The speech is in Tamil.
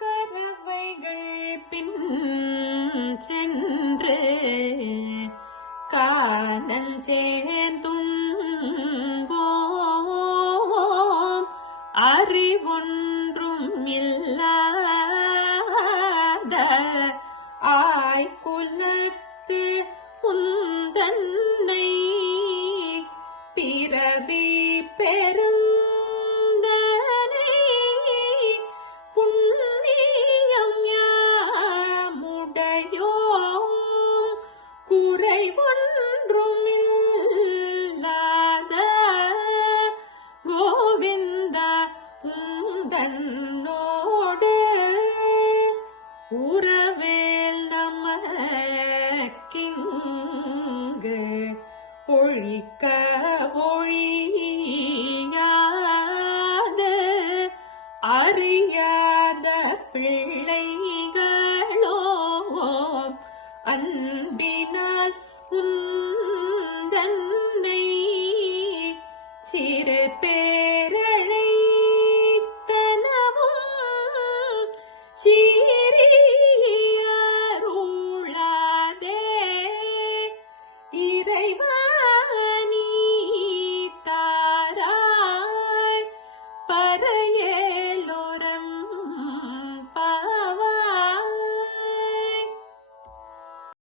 கரவைகள் பின் சென்று காணஞ்சேந்தும் போம் அறிவொன்றும் இல்லாத ஆய்குலத்து உந்தன்னை பிறவி பெரு ஒன்றும் இல்லாத கோவிந்தா உந்தன்னோடு உறவேல் நமக்கிங்கு ஒழிக்க ஒழியாது அறியாத பிள்ளைகளோ அன்பினால் உந்தன்னை சிறப்பே